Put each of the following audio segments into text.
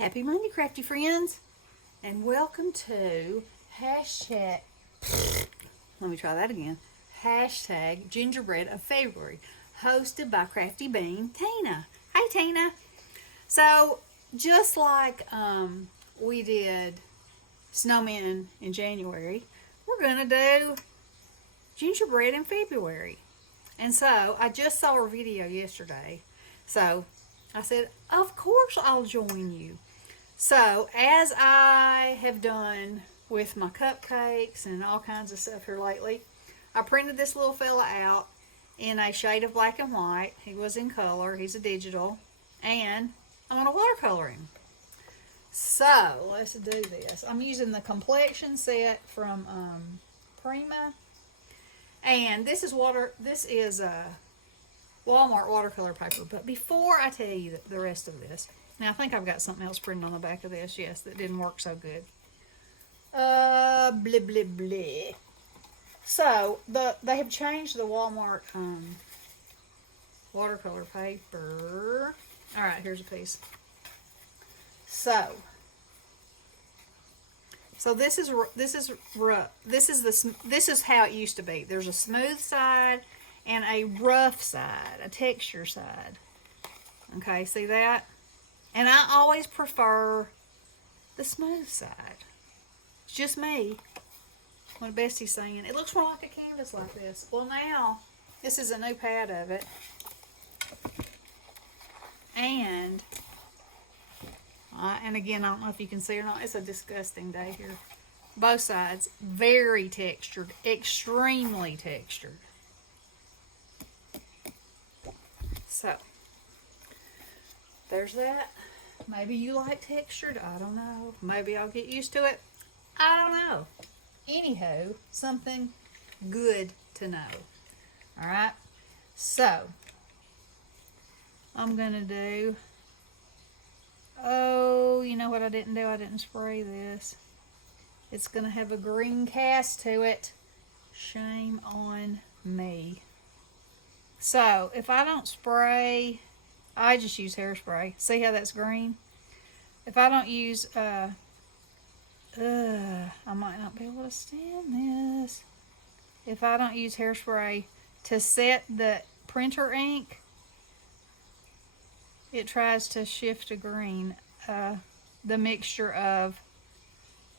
Happy Monday, Crafty Friends, and welcome to hashtag, let me try that again, hashtag Gingerbread of February, hosted by Crafty Bean, Tina. Hi, Tina. So, just like we did snowmen in January, we're going to do gingerbread in February. And so, I just saw her video yesterday, so I said, of course I'll join you. So, as I have done with my cupcakes and all kinds of stuff here lately, I printed this little fella out in a shade of black and white. He was in color. He's a digital. And I'm going to watercolor him. So, let's do this. I'm using the complexion set from Prima. And this is Walmart watercolor paper. But before I tell you the rest of this, now I think I've got something else printed on the back of this, yes, that didn't work so good. Blah, blah, blah. So, they have changed the Walmart watercolor paper. Alright, here's a piece. So this is rough. This is how it used to be. There's a smooth side and a rough side, a texture side. Okay, see that? And I always prefer the smooth side. It's just me. What Bestie's saying. It looks more like a canvas like this. Well, now, this is a new pad of it. And again, I don't know if you can see or not. It's a disgusting day here. Both sides, very textured. Extremely textured. So, there's that. Maybe you like textured. I don't know. Maybe I'll get used to it. I don't know. Anywho, something good to know. Alright? So, I'm going to do... Oh, you know what I didn't do? I didn't spray this. It's going to have a green cast to it. Shame on me. So, if I don't spray... I just use hairspray. See how that's green? If I don't use, I might not be able to stand this. If I don't use hairspray to set the printer ink, it tries to shift to green. The mixture of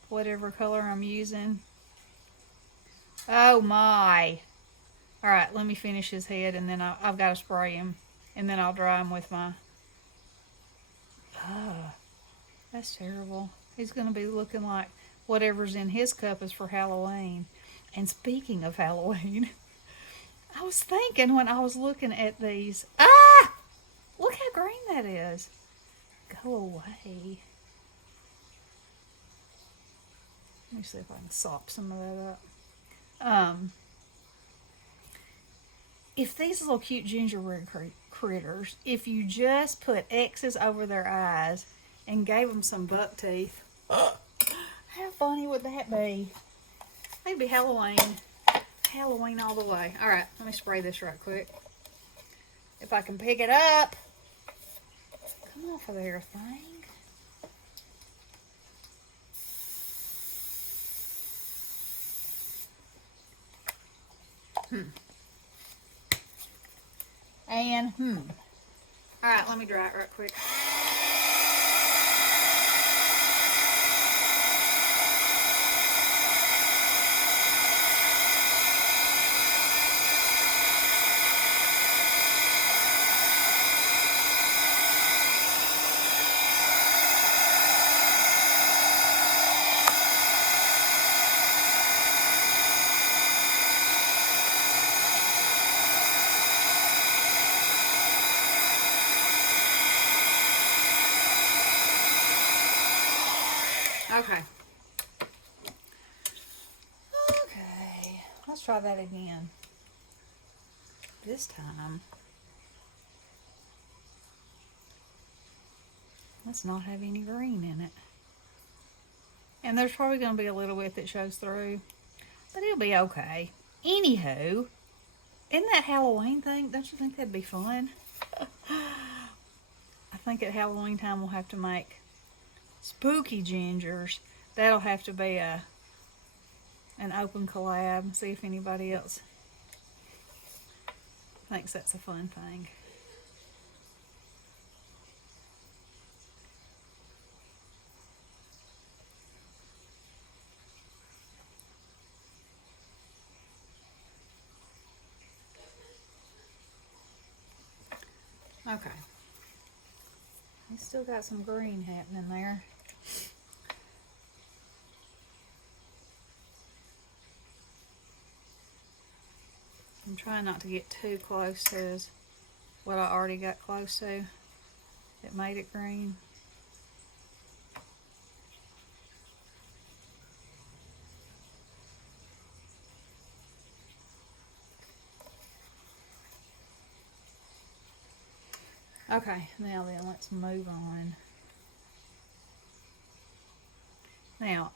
whatever color I'm using. Oh my. Alright, let me finish his head and then I've got to spray him. And then I'll dry him with my... Oh, that's terrible. He's going to be looking like whatever's in his cup is for Halloween. And speaking of Halloween, I was thinking when I was looking at these... Ah! Look how green that is. Go away. Let me see if I can sop some of that up. If these little cute gingerbread critters, if you just put X's over their eyes and gave them some buck teeth, how funny would that be? Maybe Halloween. Halloween all the way. Alright, let me spray this right quick. If I can pick it up. Come off of there, thing. And, Alright, let me dry it right quick. Okay. Let's try that again. This time, let's not have any green in it. And there's probably going to be a little bit that shows through, but it'll be okay. Anywho, isn't that Halloween thing? Don't you think that'd be fun? I think at Halloween time we'll have to make spooky gingers. That'll have to be an open collab. See if anybody else thinks that's a fun thing. Okay. He's still got some green happening there. I'm trying not to get too close to what I already got close to. It made it green. Okay, now then, let's move on. Now,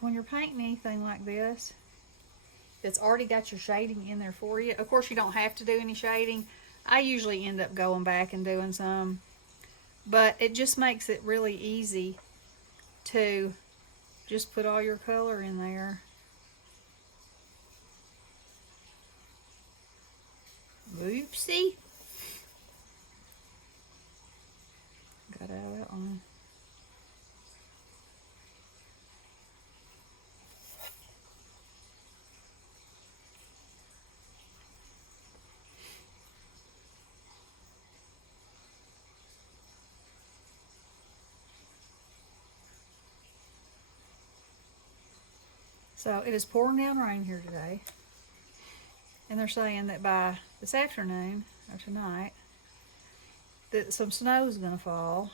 when you're painting anything like this, it's already got your shading in there for you. Of course, you don't have to do any shading. I usually end up going back and doing some, but it just makes it really easy to just put all your color in there. Oopsie. Got out of that one. So it is pouring down rain here today, and they're saying that by this afternoon or tonight that some snow is going to fall,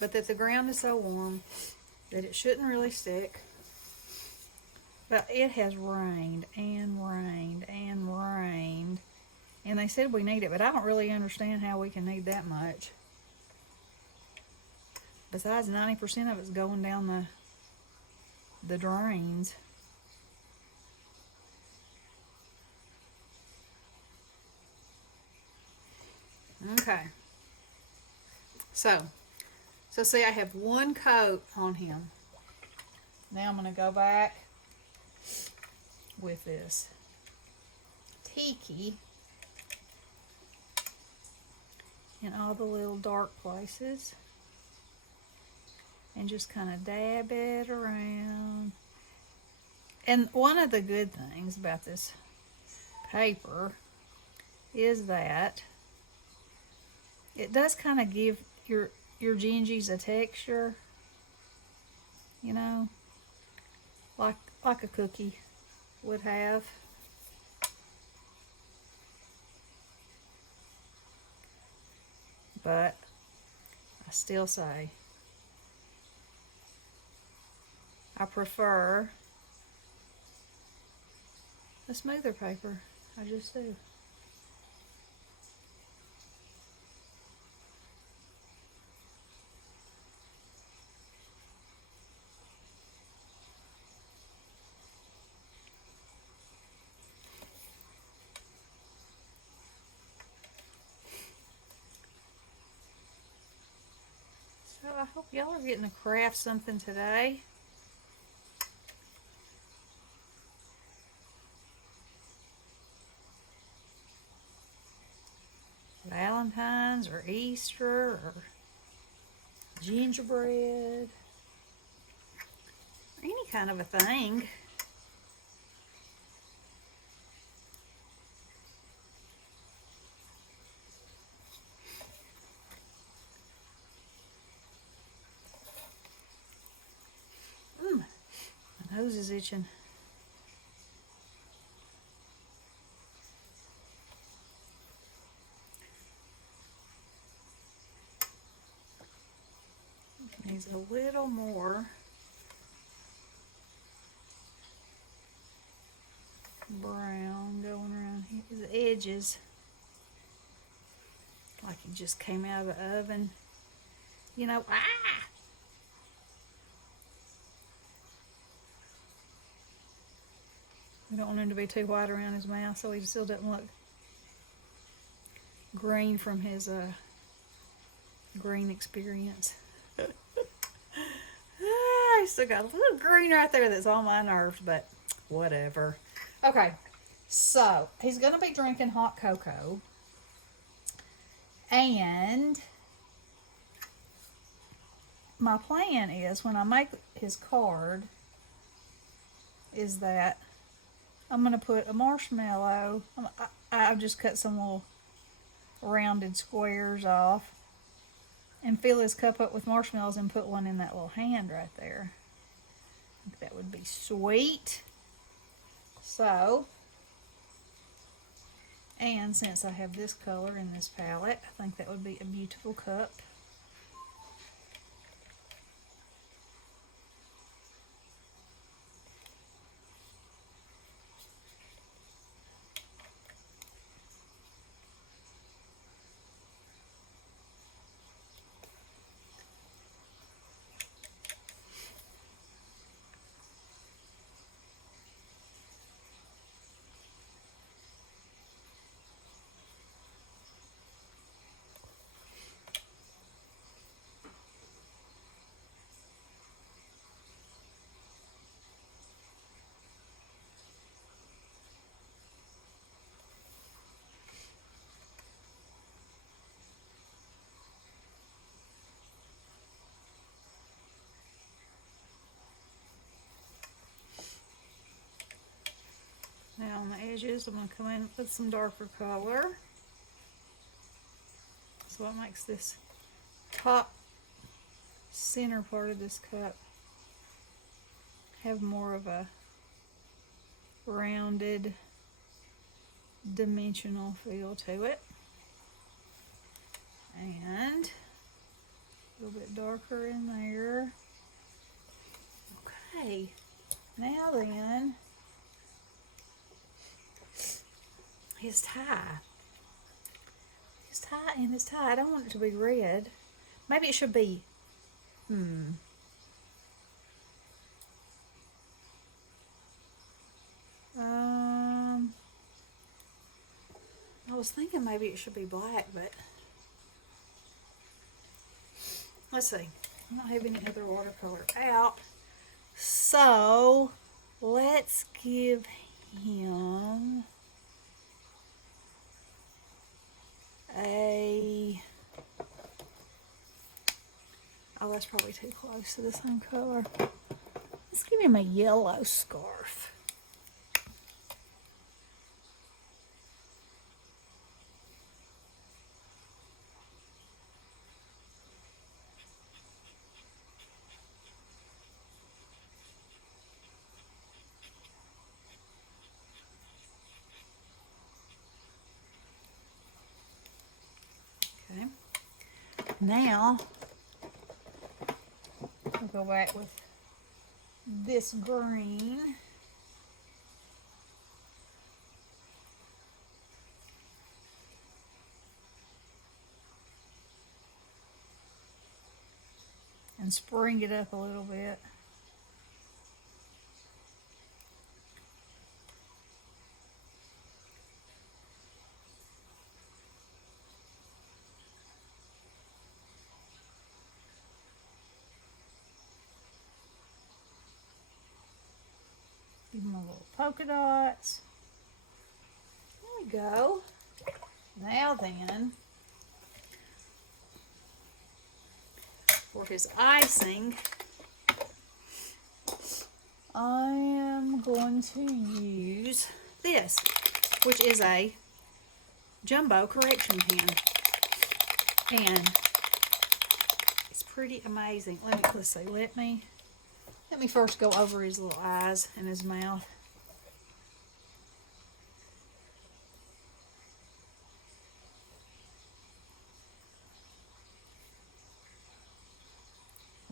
but that the ground is so warm that it shouldn't really stick. But it has rained and rained and rained, and they said we need it, but I don't really understand how we can need that much. Besides, 90% of it's going down the drains. Okay. So see, I have one coat on him. Now I'm going to go back with this tiki in all the little dark places and just kind of dab it around. And one of the good things about this paper is that it does kind of give your gingies a texture, you know, like a cookie would have. But I still say I prefer a smoother paper. I just do. So I hope y'all are getting to craft something today. Valentine's or Easter or gingerbread or any kind of a thing. My nose is itching. Needs a little more brown going around here, the edges, like it just came out of the oven, you know. We don't want him to be too white around his mouth so he still doesn't look green from his green experience. still got a little green right there that's on my nerves, but whatever. Okay, so he's going to be drinking hot cocoa. And my plan is, when I make his card, is that I'm going to put a marshmallow. I've just cut some little rounded squares off and fill his cup up with marshmallows and put one in that little hand right there. I think that would be sweet. So, and since I have this color in this palette, I think that would be a beautiful cup. Now on the edges, I'm going to come in with some darker color. So what makes this top center part of this cup have more of a rounded, dimensional feel to it. And a little bit darker in there. Okay, now then, his tie. His tie, I don't want it to be red. Maybe it should be, I was thinking maybe it should be black, but let's see. I don't have any other watercolor out. So let's give him oh, that's probably too close to the same color. Let's give him a yellow scarf. Okay. Now, I'll go back with this green. And spring it up a little bit. Give them a little polka dots. There we go. Now then, for his icing, I am going to use this, which is a jumbo correction pen. And it's pretty amazing. Let's see, let me first go over his little eyes and his mouth.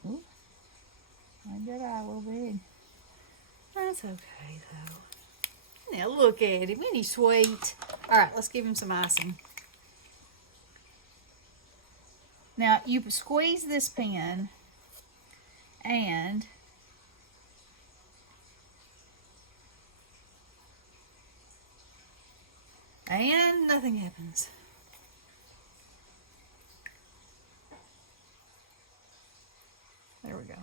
Ooh, made that eye a little big. That's okay though. Now look at him, isn't he sweet? Alright, let's give him some icing. Now you squeeze this pen and nothing happens. There we go.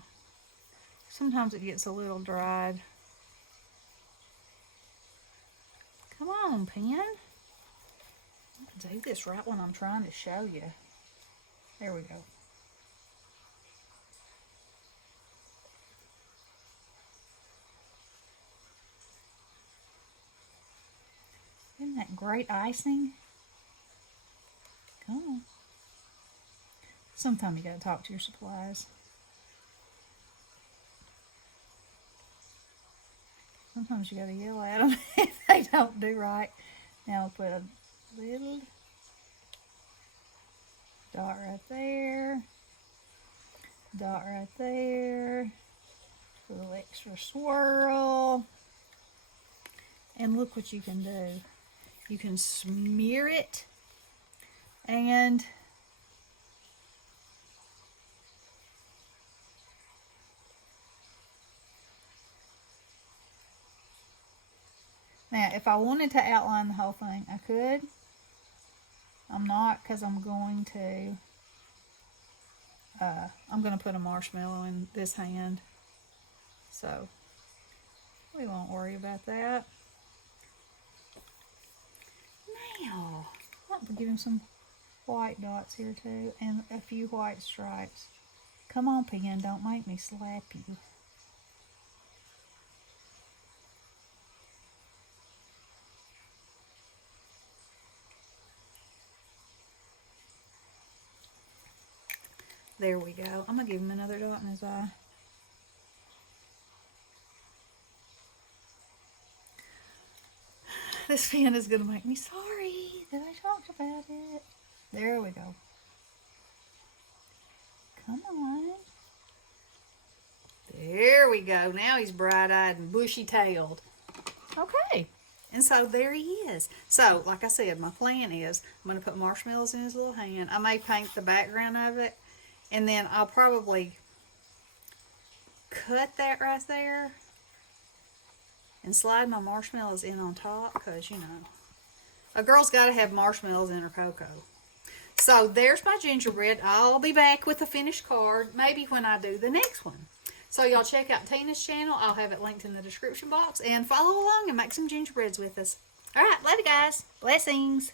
Sometimes it gets a little dried. Come on, pen. Do this right when I'm trying to show you. There we go. Isn't that great icing? Come on. Sometimes you gotta talk to your supplies. Sometimes you gotta yell at them if they don't do right. Now we'll put a little dot right there, dot right there, a little extra swirl, and look what you can do. You can smear it, and now if I wanted to outline the whole thing, I could. I'm not, because I'm going to put a marshmallow in this hand, so we won't worry about that. Now, I'll give him some white dots here too, and a few white stripes. Come on, pen, don't make me slap you. There we go. I'm going to give him another dot in his eye. This pen is going to make me sorry that I talked about it. There we go. Come on. There we go. Now he's bright-eyed and bushy-tailed. Okay. And so there he is. So, like I said, my plan is I'm going to put marshmallows in his little hand. I may paint the background of it. And then I'll probably cut that right there and slide my marshmallows in on top, because, you know, a girl's got to have marshmallows in her cocoa. So there's my gingerbread. I'll be back with the finished card maybe when I do the next one. So y'all check out Tina's channel. I'll have it linked in the description box. And follow along and make some gingerbreads with us. All right, later, guys. Blessings.